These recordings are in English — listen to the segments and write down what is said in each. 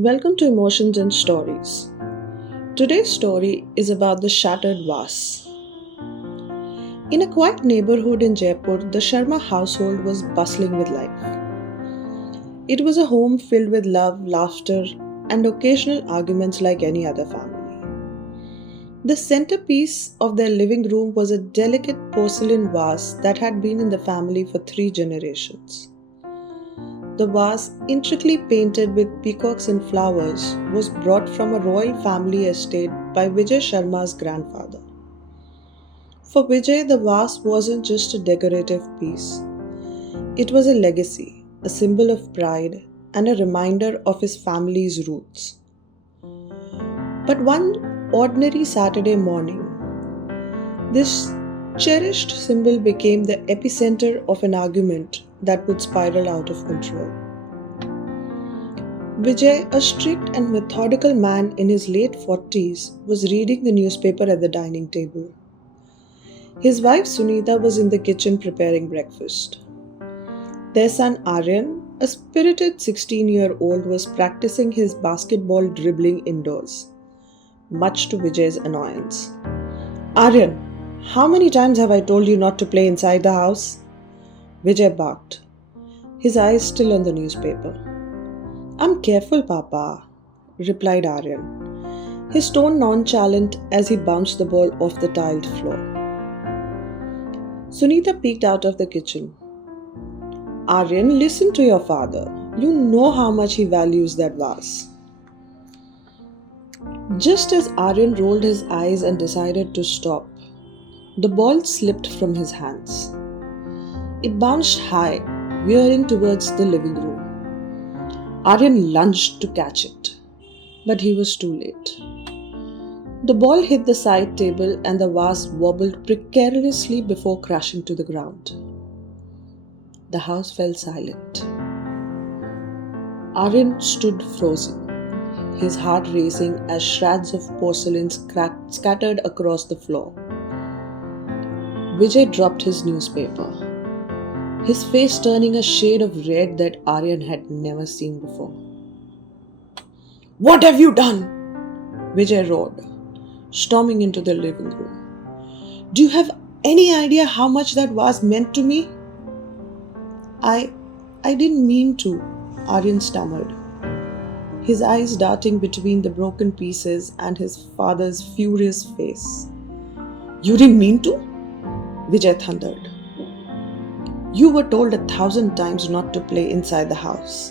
Welcome to Emotions and Stories. Today's story is about the Shattered Vase. In a quiet neighborhood in Jaipur, the Sharma household was bustling with life. It was a home filled with love, laughter, and occasional arguments like any other family. The centerpiece of their living room was a delicate porcelain vase that had been in the family for 3 generations. The vase, intricately painted with peacocks and flowers, was brought from a royal family estate by Vijay Sharma's grandfather. For Vijay, the vase wasn't just a decorative piece, it was a legacy, a symbol of pride, and a reminder of his family's roots. But one ordinary Saturday morning, this cherished symbol became the epicenter of an argument that would spiral out of control. Vijay, a strict and methodical man in his late 40s, was reading the newspaper at the dining table. His wife Sunita was in the kitchen preparing breakfast. Their son Aryan, a spirited 16-year-old, was practicing his basketball dribbling indoors, much to Vijay's annoyance. Aryan, how many times have I told you not to play inside the house? Vijay barked, his eyes still on the newspaper. I'm careful, Papa, replied Aryan, his tone nonchalant as he bounced the ball off the tiled floor. Sunita peeked out of the kitchen. Aryan, listen to your father. You know how much he values that vase. Just as Aryan rolled his eyes and decided to stop, the ball slipped from his hands. It bounced high, veering towards the living room. Aryan lunged to catch it, but he was too late. The ball hit the side table and the vase wobbled precariously before crashing to the ground. The house fell silent. Aryan stood frozen, his heart racing as shreds of porcelain scattered across the floor. Vijay dropped his newspaper, his face turning a shade of red that Aryan had never seen before. What have you done? Vijay roared, storming into the living room. Do you have any idea how much that vase meant to me? I didn't mean to, Aryan stammered, his eyes darting between the broken pieces and his father's furious face. You didn't mean to? Vijay thundered. You were told 1,000 times not to play inside the house.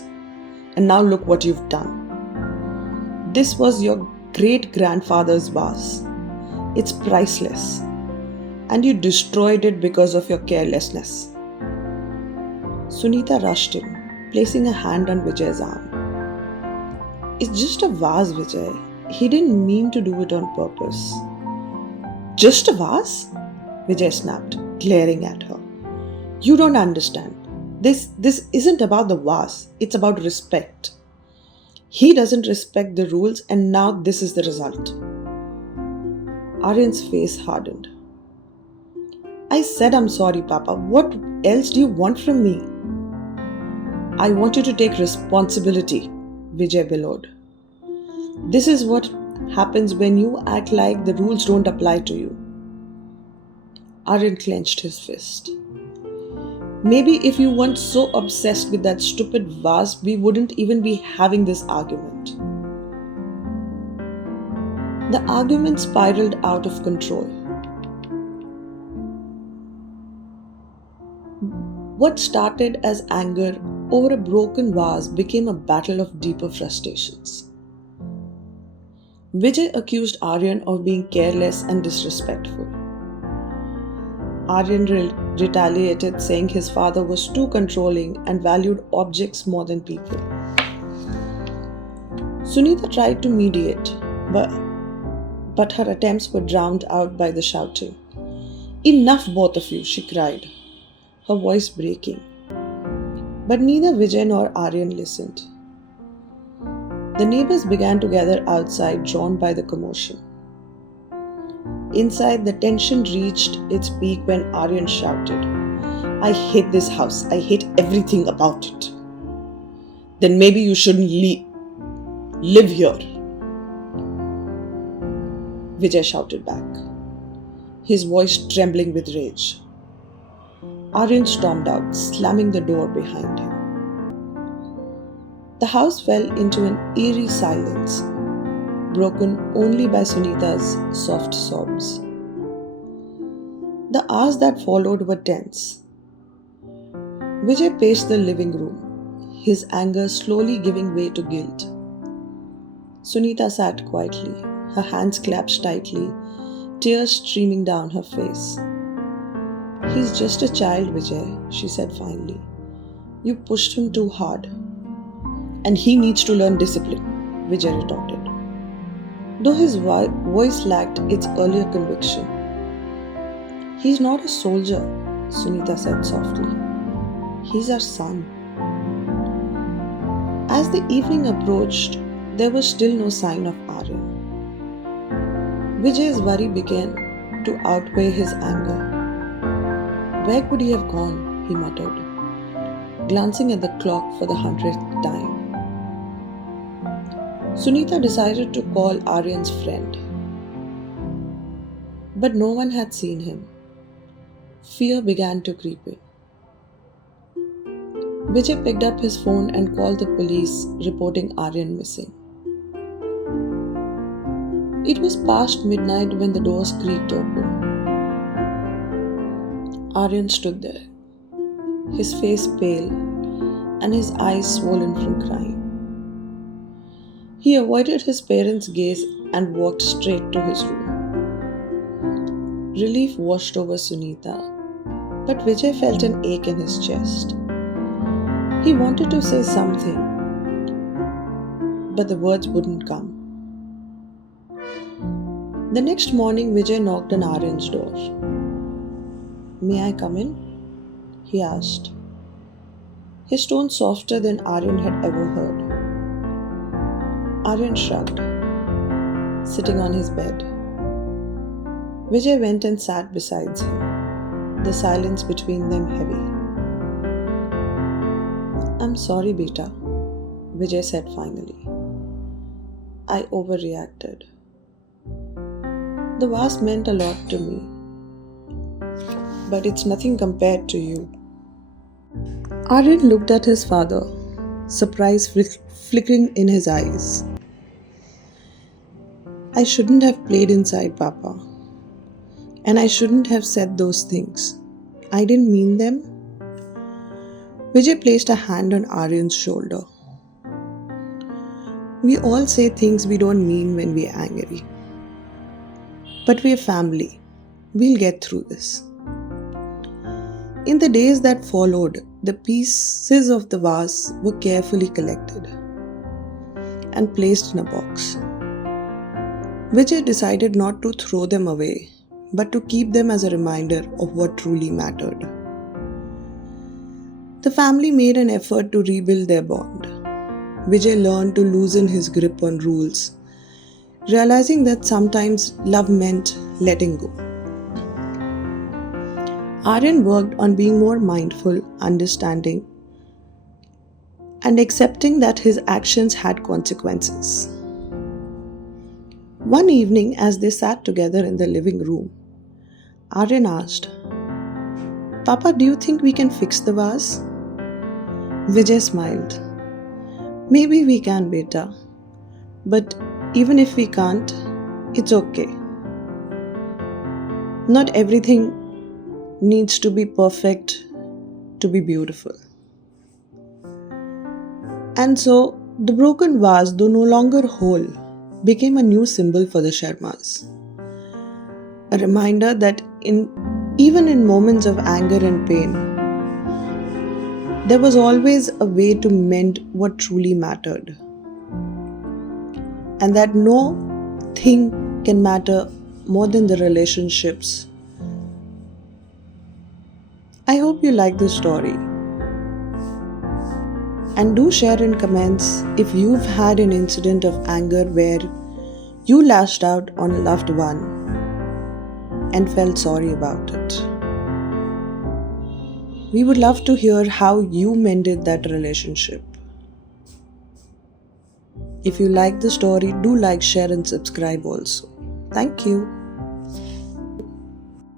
And now look what you've done. This was your great-grandfather's vase. It's priceless. And you destroyed it because of your carelessness. Sunita rushed in, placing a hand on Vijay's arm. It's just a vase, Vijay. He didn't mean to do it on purpose. Just a vase? Vijay snapped, glaring at her. You don't understand. This isn't about the vase. It's about respect. He doesn't respect the rules and now this is the result. Aryan's face hardened. I said I'm sorry, Papa. What else do you want from me? I want you to take responsibility, Vijay bellowed. This is what happens when you act like the rules don't apply to you. Aryan clenched his fist. Maybe if you weren't so obsessed with that stupid vase, we wouldn't even be having this argument. The argument spiraled out of control. What started as anger over a broken vase became a battle of deeper frustrations. Vijay accused Aryan of being careless and disrespectful. Aryan retaliated, saying his father was too controlling and valued objects more than people. Sunita tried to mediate, but her attempts were drowned out by the shouting. Enough, both of you, she cried, her voice breaking. But neither Vijay nor Aryan listened. The neighbors began to gather outside, drawn by the commotion. Inside, the tension reached its peak when Aryan shouted, I hate this house. I hate everything about it. Then maybe you shouldn't leave. Live here, Vijay shouted back, his voice trembling with rage. Aryan stormed out, slamming the door behind him. The house fell into an eerie silence, broken only by Sunita's soft sobs. The hours that followed were tense. Vijay paced the living room, his anger slowly giving way to guilt. Sunita sat quietly, her hands clasped tightly, tears streaming down her face. He's just a child, Vijay, she said finally. You pushed him too hard. And he needs to learn discipline, Vijay retorted. Though his voice lacked its earlier conviction. He's not a soldier, Sunita said softly. He's our son. As the evening approached, there was still no sign of Aryan. Vijay's worry began to outweigh his anger. Where could he have gone? He muttered, glancing at the clock for the 100th time. Sunita decided to call Aryan's friend. But no one had seen him. Fear began to creep in. Vijay picked up his phone and called the police, reporting Aryan missing. It was past midnight when the doors creaked open. Aryan stood there, his face pale and his eyes swollen from crying. He avoided his parents' gaze and walked straight to his room. Relief washed over Sunita, but Vijay felt an ache in his chest. He wanted to say something, but the words wouldn't come. The next morning, Vijay knocked on Aryan's door. May I come in? He asked, his tone softer than Aryan had ever heard. Aryan shrugged, sitting on his bed. Vijay went and sat beside him, the silence between them heavy. I'm sorry, beta, Vijay said finally. I overreacted. The vase meant a lot to me, but it's nothing compared to you. Aryan looked at his father, surprise flickering in his eyes. I shouldn't have played inside, Papa. And I shouldn't have said those things. I didn't mean them. Vijay placed a hand on Aryan's shoulder. We all say things we don't mean when we're angry. But we're family. We'll get through this. In the days that followed, the pieces of the vase were carefully collected and placed in a box. Vijay decided not to throw them away, but to keep them as a reminder of what truly mattered. The family made an effort to rebuild their bond. Vijay learned to loosen his grip on rules, realizing that sometimes love meant letting go. Aryan worked on being more mindful, understanding, and accepting that his actions had consequences. One evening, as they sat together in the living room, Aryan asked, Papa, do you think we can fix the vase? Vijay smiled. Maybe we can, beta. But even if we can't, it's okay. Not everything needs to be perfect to be beautiful. And so, the broken vase, though no longer whole, became a new symbol for the Sharmas. A reminder that even in moments of anger and pain, there was always a way to mend what truly mattered. And that no thing can matter more than the relationships. I hope you like this story. And do share in comments if you've had an incident of anger where you lashed out on a loved one and felt sorry about it. We would love to hear how you mended that relationship. If you like the story, do like, share, and subscribe also. Thank you.